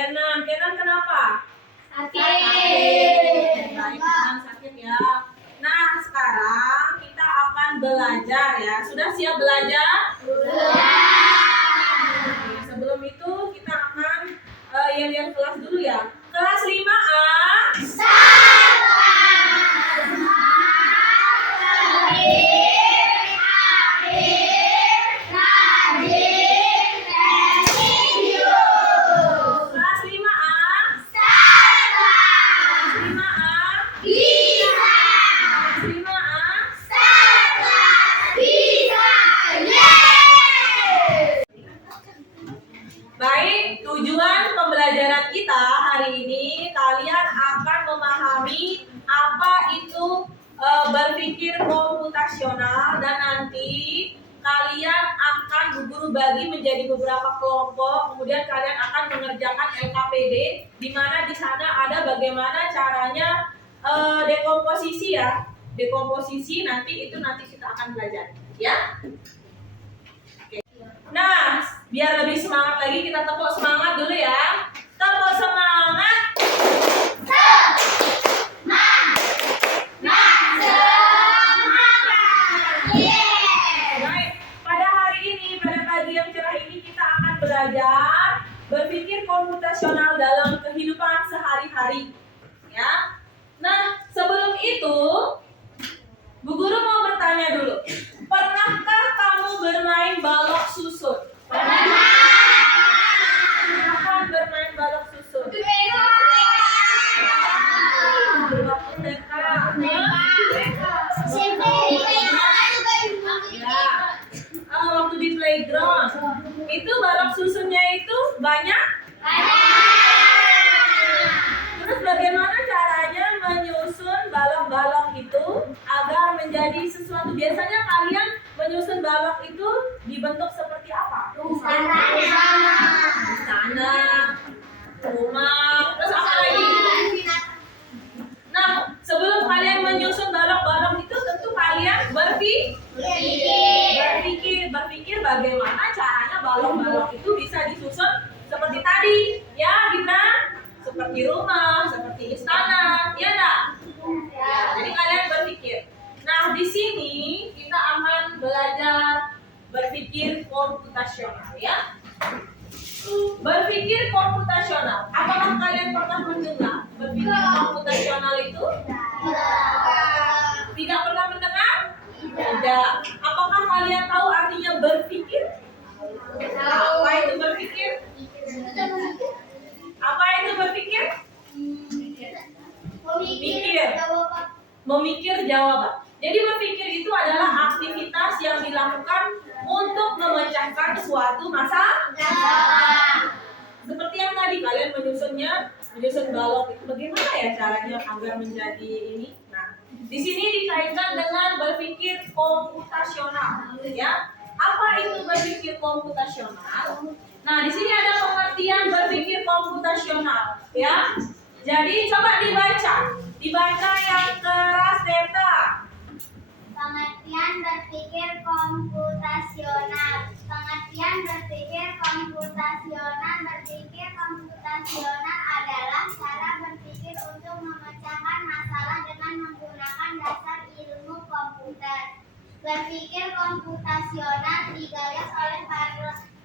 Kenan. Kenan kenapa? Sakit. Baik, Kenan sakit ya. Nah, sekarang kita akan belajar ya. Sudah siap belajar? Nah, sebelum itu kita akan yang kelas dulu ya. Kelas 5A. Baik, tujuan pembelajaran kita hari ini kalian akan memahami apa itu berpikir komputasional dan nanti kalian akan guru bagi menjadi beberapa kelompok, kemudian kalian akan mengerjakan LKPD di mana di sana ada bagaimana caranya dekomposisi ya. Dekomposisi nanti kita akan belajar ya. Nah, biar lebih semangat lagi kita tepuk semangat dulu ya. Tepuk semangat. Baik, pada hari ini, pada pagi yang cerah ini kita akan belajar berpikir komputasional dalam kehidupan sehari-hari. Ya. Nah, sebelum itu, Bu Guru mau bertanya dulu. Pernahkah kamu bermain balok susun? Pernah. Kapan bermain balok susun? Waktu TK. Ya. Waktu di playground. Itu balok susunnya itu banyak? Terus bagaimana caranya menyusun balok-balok itu agar menjadi sesuatu? Biasanya kalian menyusun balok itu dibentuk seperti apa? Istana, rumah, terus apa lagi? Nah, sebelum kalian menyusun balok-balok itu tentu kalian berpikir bagaimana caranya balok-balok itu bisa disusun seperti tadi, ya Dina? Seperti rumah, seperti istana, ya enggak? Ya, jadi kalian berpikir. Nah, di sini kita akan belajar berpikir komputasional ya. Berpikir komputasional. Apakah kalian pernah mendengar berpikir komputasional itu? Tidak pernah mendengar? Tidak. Apakah kalian tahu artinya berpikir? Apa itu berpikir? Apa itu berpikir? Memikir jawaban. Jadi berpikir itu adalah aktivitas yang dilakukan untuk memecahkan suatu masalah. Seperti yang tadi kalian menyusun balok itu bagaimana ya caranya agar menjadi ini? Nah, di sini dikaitkan dengan berpikir komputasional, ya. Apa itu berpikir komputasional? Nah, di sini ada pengertian berpikir komputasional, ya. Jadi coba dibaca yang keras Teta. Pengertian berpikir komputasional. Pengertian berpikir komputasional. Berpikir komputasional adalah cara berpikir untuk memecahkan masalah dengan menggunakan dasar ilmu komputer. Berpikir komputasional digagas oleh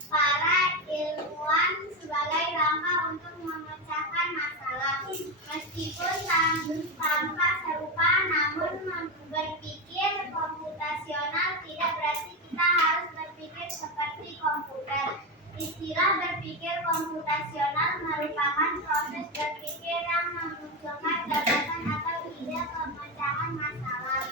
para ilmuwan sebagai langkah untuk memecahkan masalah. Meskipun tampak serupa, namun berpikir komputasional tidak berarti kita harus berpikir seperti komputer. Istilah berpikir komputasional merupakan proses berpikir yang memunculkan gagasan atau ide pemecahan masalah.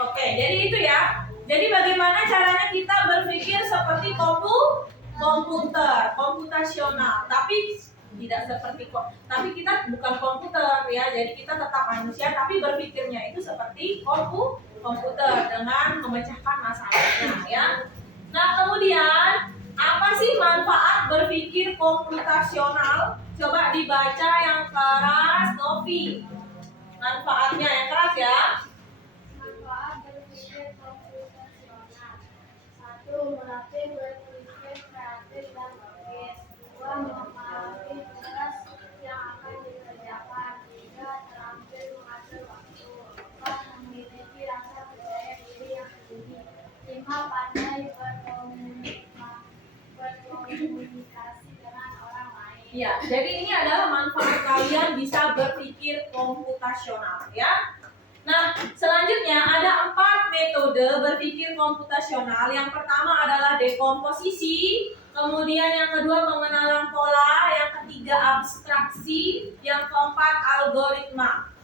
Oke, jadi itu ya. Jadi bagaimana caranya kita berpikir seperti komputer, komputasional, tapi tidak seperti tapi kita bukan komputer ya. Jadi kita tetap manusia tapi berpikirnya itu seperti komputer dengan memecahkan masalahnya ya. Nah, kemudian apa sih manfaat berpikir komputasional? Coba dibaca yang keras, Novi. Manfaatnya yang keras ya. Manfaat berpikir komputasional. 1. Melatih berpikir kreatif dan logis. 2. Memahami cara Ya, jadi ini adalah manfaat kalian bisa berpikir komputasional ya. Nah, selanjutnya ada 4 metode berpikir komputasional. Yang pertama adalah dekomposisi, kemudian yang kedua pengenalan pola, yang ketiga abstraksi, yang keempat algoritma.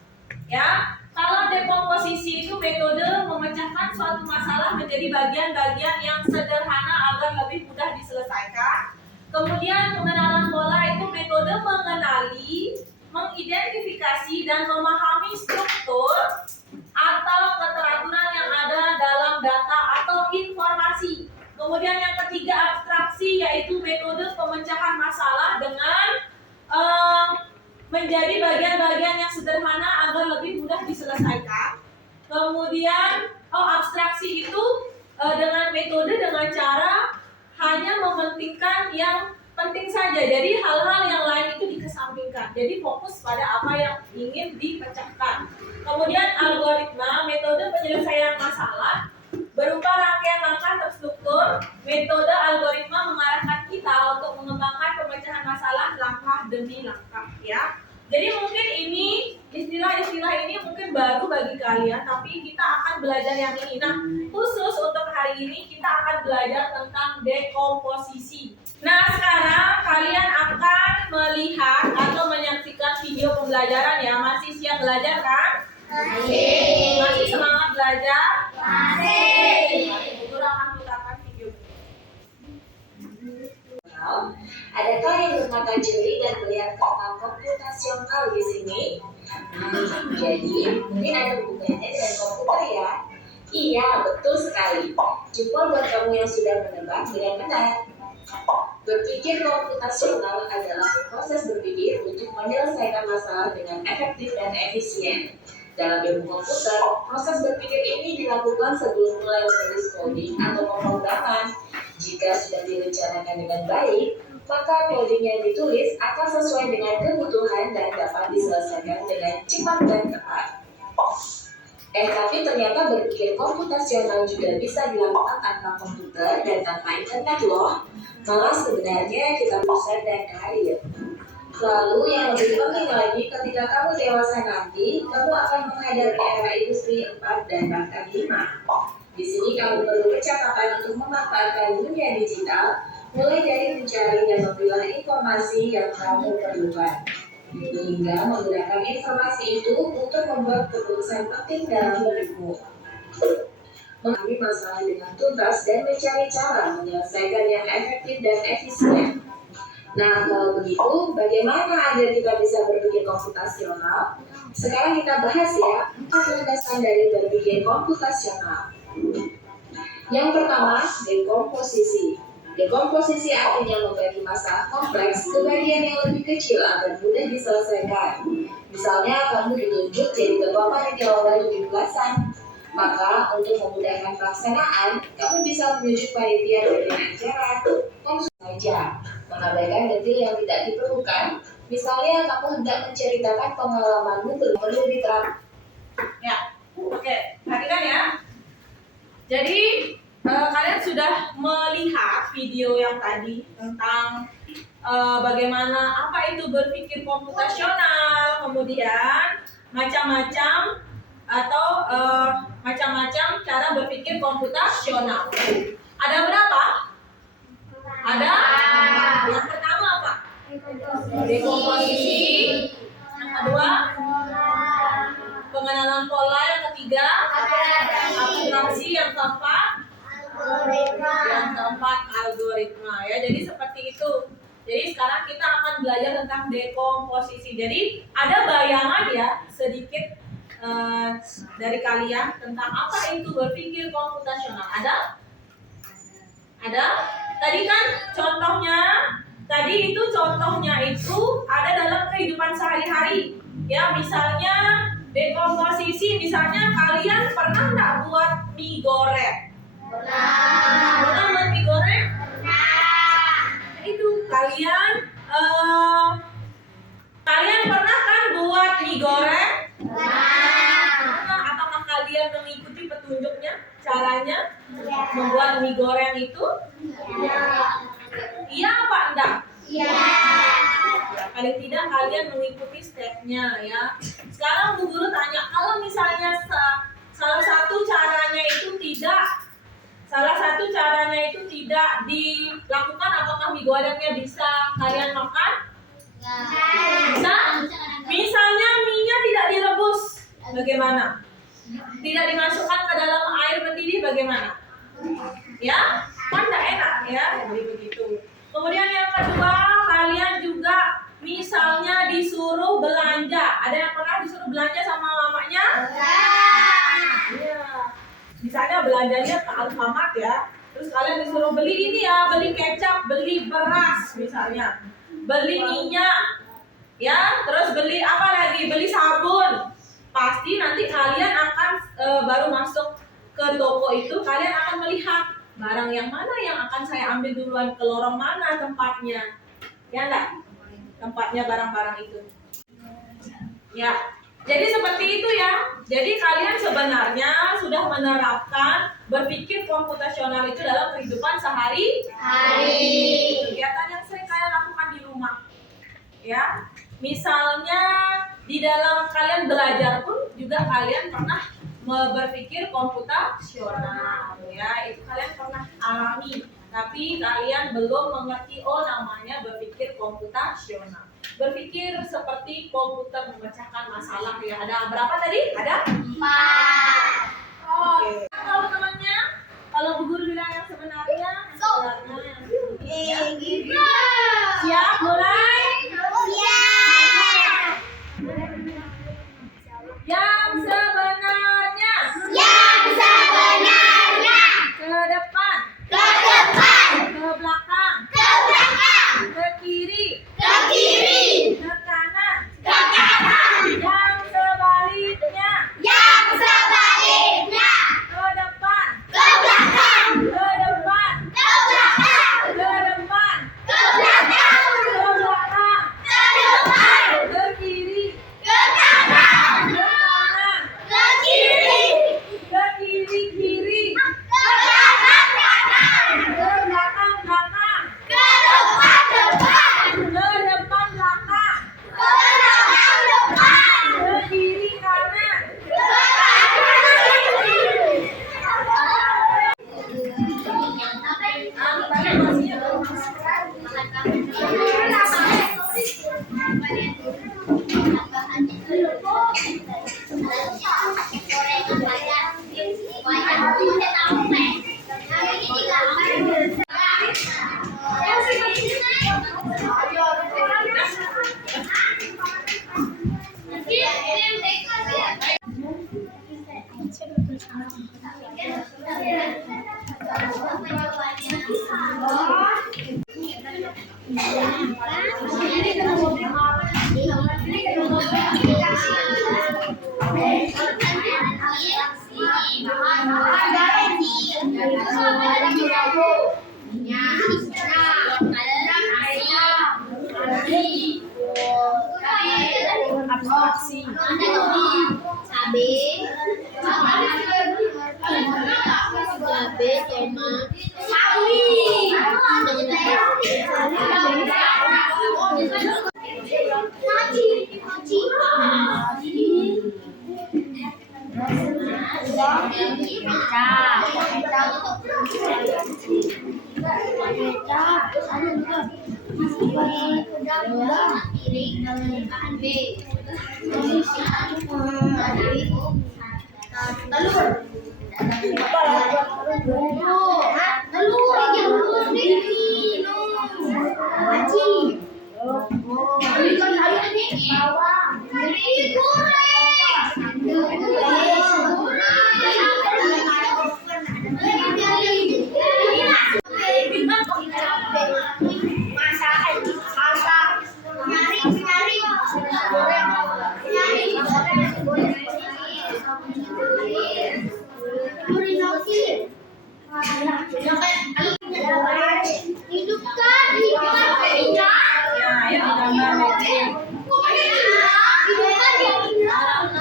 Ya, kalau dekomposisi itu metode memecahkan suatu masalah menjadi bagian-bagian yang sederhana agar lebih mudah diselesaikan. Kemudian pengenalan pola itu metode mengenali, mengidentifikasi dan memahami struktur atau keteraturan yang ada dalam data atau informasi. Kemudian yang ketiga abstraksi yaitu metode pemecahan masalah dengan menjadi bagian-bagian yang sederhana agar lebih mudah diselesaikan. Kemudian abstraksi itu dengan metode dengan cara hanya mementingkan yang penting saja. Jadi hal-hal yang lain itu dikesampingkan. Jadi fokus pada apa yang ingin dipecahkan. Kemudian algoritma, metode penyelesaian masalah berupa rangkaian langkah terstruktur. Metode algoritma mengarahkan kita untuk mengembangkan pemecahan masalah langkah demi langkah ya. Jadi mungkin ini istilah-istilah ini mungkin baru bagi kalian, tapi kita akan belajar yang ini. Nah, khusus untuk hari ini kita akan belajar tentang dekomposisi. Nah, sekarang kalian akan melihat atau menyaksikan video pembelajaran ya. Masih siap belajar kan? Masih. Masih semangat belajar? Masih. Guru akan putarkan video. Adakah yang bermata jeli dan melihat kata komputasional di sini? Jadi mungkin ada hubungannya dengan komputer ya? Iya, betul sekali. Jempol buat kamu yang sudah menebak dengan benar. Berpikir komputasional adalah proses berpikir untuk menyelesaikan masalah dengan efektif dan efisien. Dalam ilmu komputer, proses berpikir ini dilakukan sebelum mulai menulis coding atau pemrograman. Jika sudah direncanakan dengan baik, maka coding yang ditulis akan sesuai dengan kebutuhan dan dapat diselesaikan dengan cepat dan tepat. Tapi ternyata berpikir komputasional juga bisa dilakukan tanpa komputer dan tanpa internet loh. Malah sebenarnya kita bisa dan kaya. Lalu yang lebih penting lagi, ketika kamu dewasa nanti, kamu akan menghadapi era industri 4 dan bahkan 5. Di sini kamu perlu kecakapan untuk memanfaatkan dunia digital, mulai dari mencari dan memilah informasi yang kamu perlukan, hingga menggunakan informasi itu untuk membuat keputusan penting dalam hidupmu. Mengambil masalah dengan tuntas dan mencari cara menyelesaikan yang efektif dan efisien. Nah, kalau begitu, bagaimana agar kita bisa berpikir komputasional? Sekarang kita bahas ya, 4 landasan dari berpikir komputasional. Yang pertama, dekomposisi. Dekomposisi artinya membagi masalah kompleks ke bagian yang lebih kecil agar mudah diselesaikan. Misalnya, kamu ditunjuk jadi ketua panitia lomba 17-an. Maka, untuk memudahkan pelaksanaan, kamu bisa menunjuk panitia dengan cara langsung saja, mengabaikan detail yang tidak diperlukan. Misalnya, kamu hendak menceritakan pengalamanmu perlu diterapkan. Ya, oke, perhatikan ya. Jadi kalian sudah melihat video yang tadi tentang bagaimana apa itu berpikir komputasional, kemudian macam-macam atau macam-macam cara berpikir komputasional. Ada berapa? Ada? Yang pertama apa? Dekomposisi. Yang kedua? Pengenalan pola. Yang ketiga? Abstraksi. Yang keempat? Yang keempat algoritma ya. Jadi seperti itu. Jadi sekarang kita akan belajar tentang dekomposisi. Jadi ada bayangan ya sedikit dari kalian tentang apa itu berpikir komputasional. Ada? Ada? Tadi kan contohnya, tadi itu contohnya itu ada dalam kehidupan sehari-hari. Ya, misalnya dekomposisi, misalnya kalian pernah nggak buat mie goreng? Pernah buat mie goreng? Itu kalian pernah kan buat mie goreng? Apakah kalian mengikuti petunjuknya, caranya membuat mie goreng itu? Iya apa enggak? Iya. paling tidak kalian mengikuti stepnya ya. Sekarang Bu Guru tanya, kalau misalnya salah satu caranya itu tidak dilakukan, apakah mie gorengnya bisa kalian makan? Bisa? Misalnya mie-nya tidak direbus, bagaimana? Tidak dimasukkan ke dalam air mendidih, bagaimana? Ya, kan tidak enak ya, jadi begitu. Kemudian yang kedua, kalian juga misalnya disuruh belanja. Ada yang pernah disuruh belanja sama mamanya? Iya. Misalnya belanjanya ke Alfamart ya. Terus kalian disuruh beli ini ya, beli kecap, beli beras misalnya, beli minyak, ya, terus beli apa lagi? Beli sabun. Pasti nanti kalian akan baru masuk ke toko itu, kalian akan melihat barang yang mana yang akan saya ambil duluan, ke lorong mana tempatnya, ya enggak? Tempatnya barang-barang itu. Ya, jadi seperti itu ya. Jadi kalian sebenarnya sudah menerapkan berpikir komputasional itu dalam kehidupan sehari-hari. Kegiatan yang sering kalian lakukan di rumah. Ya, misalnya di dalam kalian belajar pun juga kalian pernah berpikir komputasional, ya, itu kalian pernah alami, tapi kalian belum mengerti namanya berpikir komputasional. Berpikir seperti komputer memecahkan masalah ya. Ada berapa tadi? Ada 4. Oke. Kalau temannya, kalau Bu Guru bilang yang sebenarnya, siap mulai? Yang sebenarnya. Ke depan. Ke belakang. Ke kiri. Ke kanan. Yang sebaliknya. Ke depan. Ke depan. Ke depan. Ke belakang. Ke kiri. Ke kanan. Ke kiri. Ke belakang. Ke depan belakang. Ke kiri kanan. Abstraksi.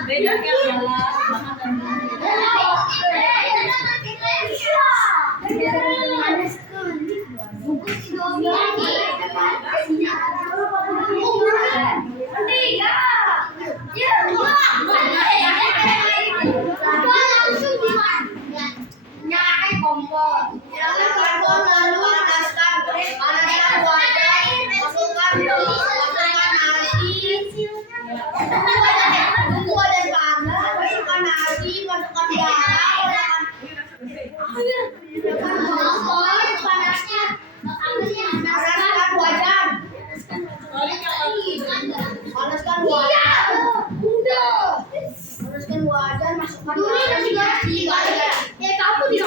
Beda ya. Teruskan wajan. Teruskan wajan, masukkan kamu di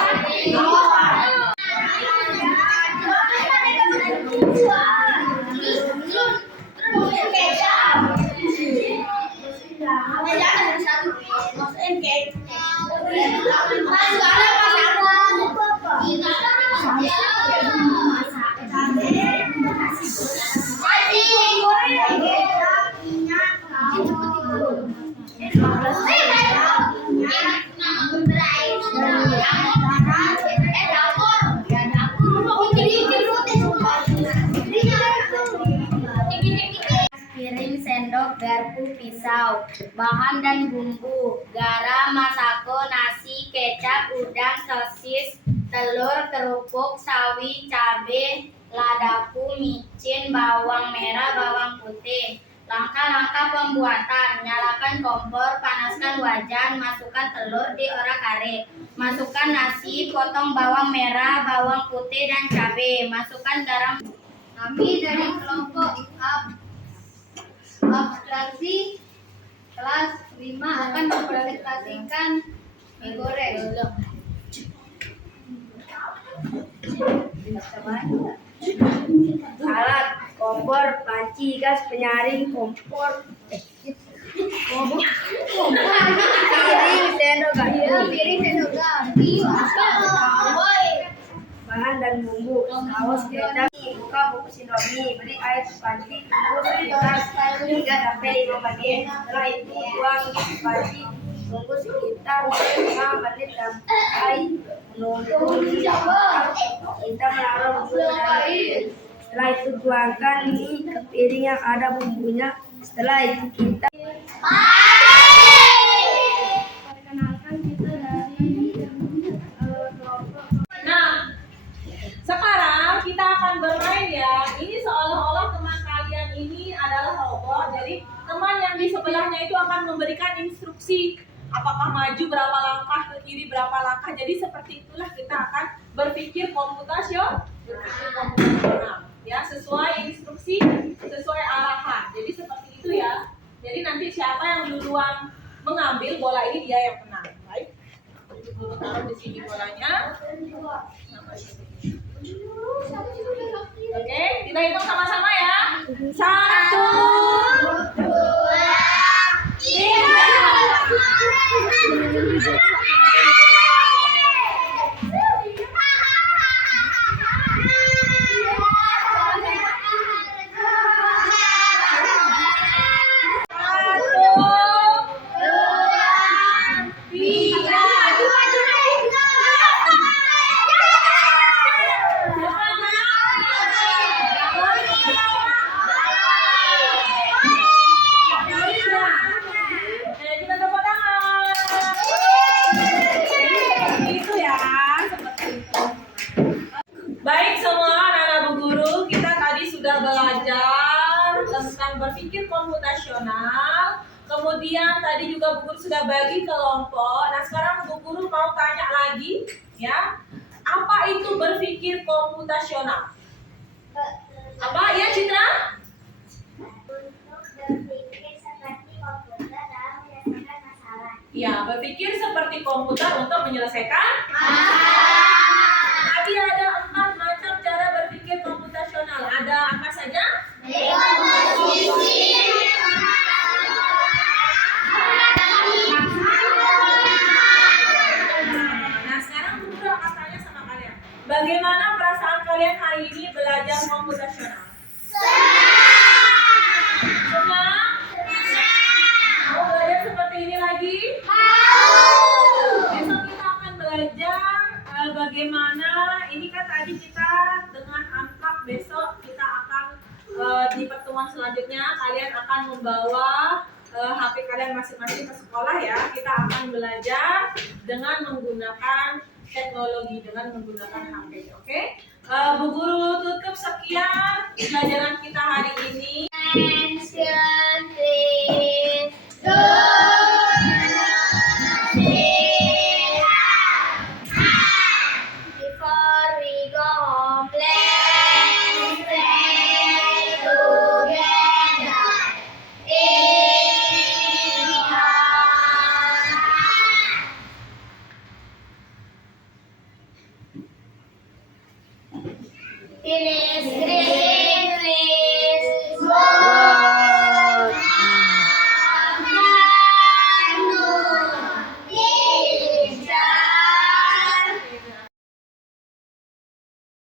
piring, sendok, garpu, pisau, bahan dan bumbu, garam, masako, nasi, kecap, udang, sosis, telur, kerupuk, sawi, cabai, ladapu, micin, bawang merah, bawang putih. Langkah-langkah pembuatan: nyalakan kompor, panaskan wajan, masukkan telur diorak-arik, masukkan nasi, potong bawang merah, bawang putih dan cabai, masukkan garam. Kami dari kelompok abstraksi kelas 5 akan mempresentasikan mie goreng. Alat: kompor, panci, gas, penyaring, kompor, piring, sendok, garpu, bahan dan bumbu: saus, kecap, buka bungkus Indomie, beri air sepanci, tunggu sekitar 3 sampai 5 menit. Setelah itu buang isi panci, tunggu sekitar 5 menit sampai menunggu kita menaruh bumbu ke dalam piring. Setelah itu tuangkan mie ke piring yang ada bumbunya. Setelah itu kita perkenalkan kita dari kelompok. Nah, sekarang kita akan bermain ya. Ini seolah-olah teman kalian ini adalah robot. Jadi teman yang di sebelahnya itu akan memberikan instruksi. Apakah maju berapa langkah, ke kiri berapa langkah. Jadi seperti itulah kita akan berpikir komputasional. Ya, sesuai instruksi, sesuai arahan. Jadi seperti itu ya. Jadi nanti siapa yang duluan mengambil bola ini dia yang menang. Baik. Dulu taruh di sini bolanya. Oke, kita hitung sama-sama ya. 1, 2, 3. Baik semua anak-anak Bu Guru, kita tadi sudah belajar tentang berpikir komputasional. Kemudian tadi juga Bu Guru sudah bagi kelompok. Nah sekarang Bu Guru mau tanya lagi, ya, apa itu berpikir komputasional? Apa ya Citra? Berpikir seperti komputer dalam menyelesaikan masalah. Ya, berpikir seperti komputer untuk menyelesaikan. Tadi ada 4 macam cara berpikir komputasional. Ada apa saja? Nah, sekarang Bu Guru akan tanya sama kalian. Bagaimana perasaan kalian hari ini belajar komputasional? Senang? Mau belajar seperti ini lagi? Besok kita akan belajar bagaimana, ini kan tadi kita dengan angkat, besok kita akan di pertemuan selanjutnya kalian akan membawa HP kalian masing-masing ke sekolah ya. Kita akan belajar dengan menggunakan teknologi, dengan menggunakan HP, oke? Bu Guru tutup, sekian pelajaran kita hari ini.